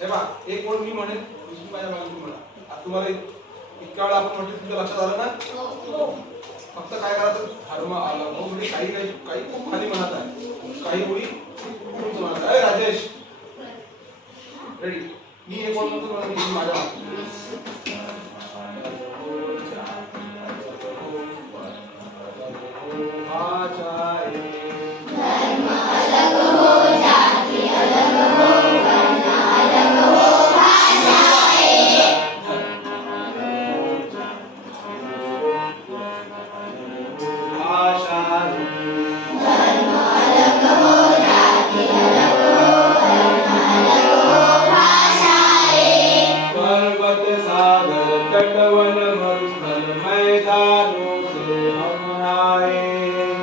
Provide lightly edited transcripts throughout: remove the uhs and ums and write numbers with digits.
हे बा एक ओळ मी म्हणेन दुसरी माझ्या मागे तुम्ही म्हणा. आता तुम्हाला इतक्या वेळा आपण म्हटलं तुमच्या लक्षात आलं ना? फक्त काय करायचं धर्म आला म्हणजे काही काही काही खूप खाली म्हणत आहे काही ओळी खूप म्हणत आहे. राजेश रेडी मी एक ओळ म्हणतो मला माझ्या धर्म अलग हो जाति अलग हो वर्ण अलग हो भाषा एक धर्म अलग हो जाति अलग हो वर्ण अलग हो भाषा एक पर्वत सागर तटवन मरुस्थल मैदानों से हम आए.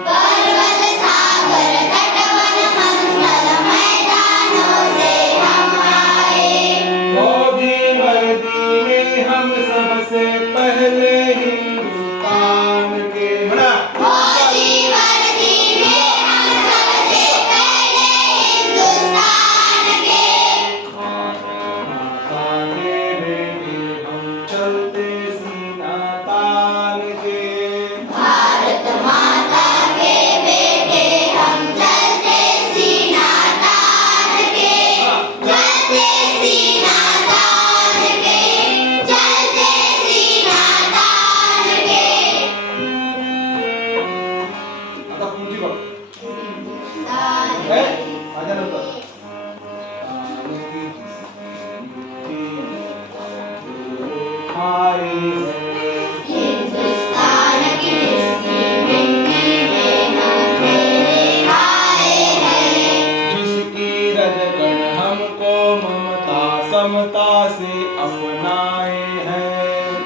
पर्वत सागर तटवन मरुस्थल मैदानों से हम आए फौजी वर्दी में हम सबसे पहले हिंदुस्तान के बड़ा फौजी वर्दी में हम सबसे पहले हिंदुस्तान के माता के बेटे हम चलते सीना तान के. भारत माता के बेटे हम चलते सीना तान के चलते सीना तान के चलते सीना तान के आता पुढची बघ हिंदुस्तान काय माझ्या नंतर हिंदुस्तान की जिसकी मिट्टी में हम तेरे आए हैं जिसकी रजकण हमको ममता समता से अपनाए हैं.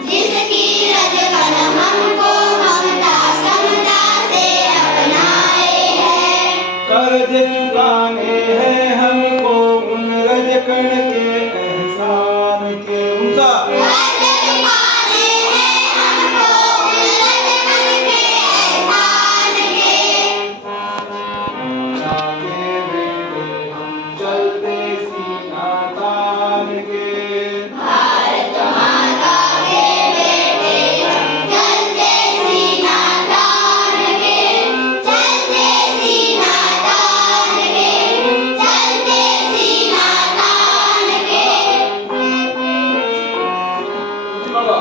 जिसकी रजकण हमको ममता समता से अपनाए हैं कर्ज चुकाने हैं हमको उन रजकण के एहसान के. उनका कर्ज चुकाने हैं हमको उन रजकण के एहसान के जाके बेटे हम चलते सीना तान के. भारत माता के बेटे हम चलते सीना तान के चलते सीना तान के चलते सीना तान के बघा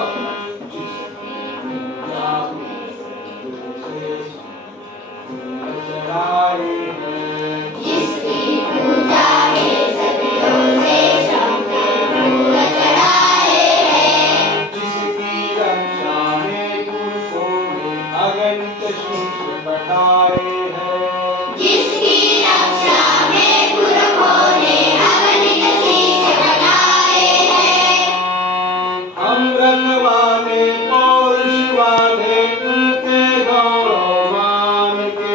चढ़ाए हैं जिसकी पूजा में सदियों से शंख फूल चढ़ाए हैं जिसकी रक्षा में पुरुषों ने अगणित शीश बढ़ाए हैं. जिसकी रक्षा में पुरखों ने अगणित शीश बढ़ाए हैं हम रखवाले पौरुष वाले उनके गौरव मान के.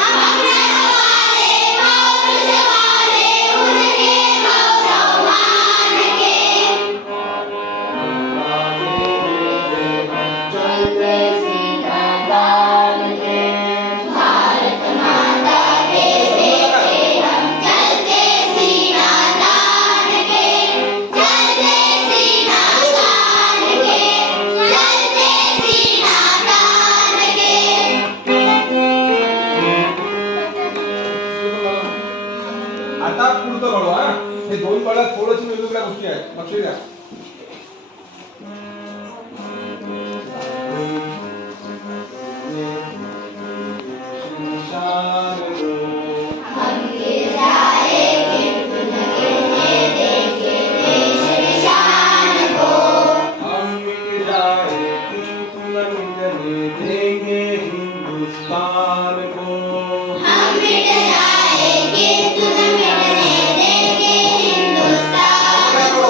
हम रखवाले पौरुष वाले उनके गौरव मान के चलते सीना तान के. भारत माता के बेटे हम चलते सीना तान के चलते सीना तान के चलते सीना तान के आता पुढचं बघू हा. हे दोन बळात थोडंशी वेगवेगळ्या गोष्टी आहेत लक्ष द्या. हम गिर जाए फिर न गिरने देंगे देश निशान को हम मिट जाए किंतु न मिटने देंगे हिंदुस्तान को. हम मिट जाए किंतु न मिटने देंगे हिंदुस्तान को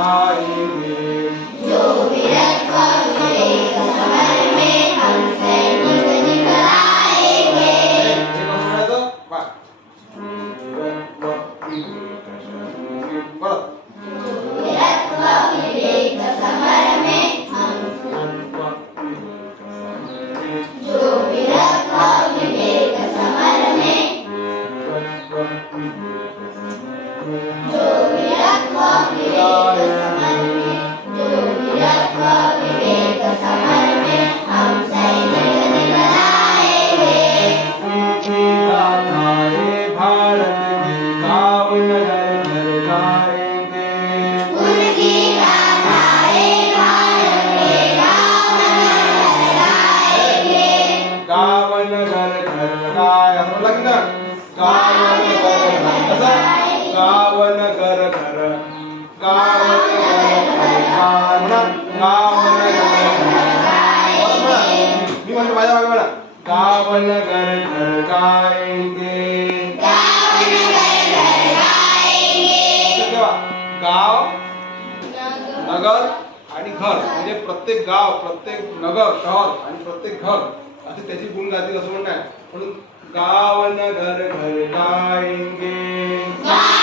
गाएंगे जो वीरत्व विवेक समर में हम सैनिक दिखलाएंगे। हे कसं म्हणायचं बा वीरत्व विवेक परत वीरत्व विवेक समर में हम जो वीरत्व विवेक समर में जो वीरत्व विवेक समर में जो वीरत्व विवेक समर में हम सैनिक दिखलाएंगे। उनकी गाथाएं भारत की गावन घर घर गाएंगे उनकी गाथाएं भारत के गावन घर घर गाएंगे। गावन घर घर गाय असं म्हणलं की ना गावन घर घर कसं गावन घर घर गावन घर घर गाय म्हणा गावन घर घर परत म्हणा. मी म्हणतो माझ्या मागे म्हणा गावन घर घर गाएंगे गावन घर घर गाएंगे। लक्षात ठेवा गाव नगर आणि घर म्हणजे प्रत्येक गाव प्रत्येक नगर शहर आणि प्रत्येक घर असे त्याची गुण गातील असं म्हणणं आहे म्हणून गावन घर घर गाएंगे गावन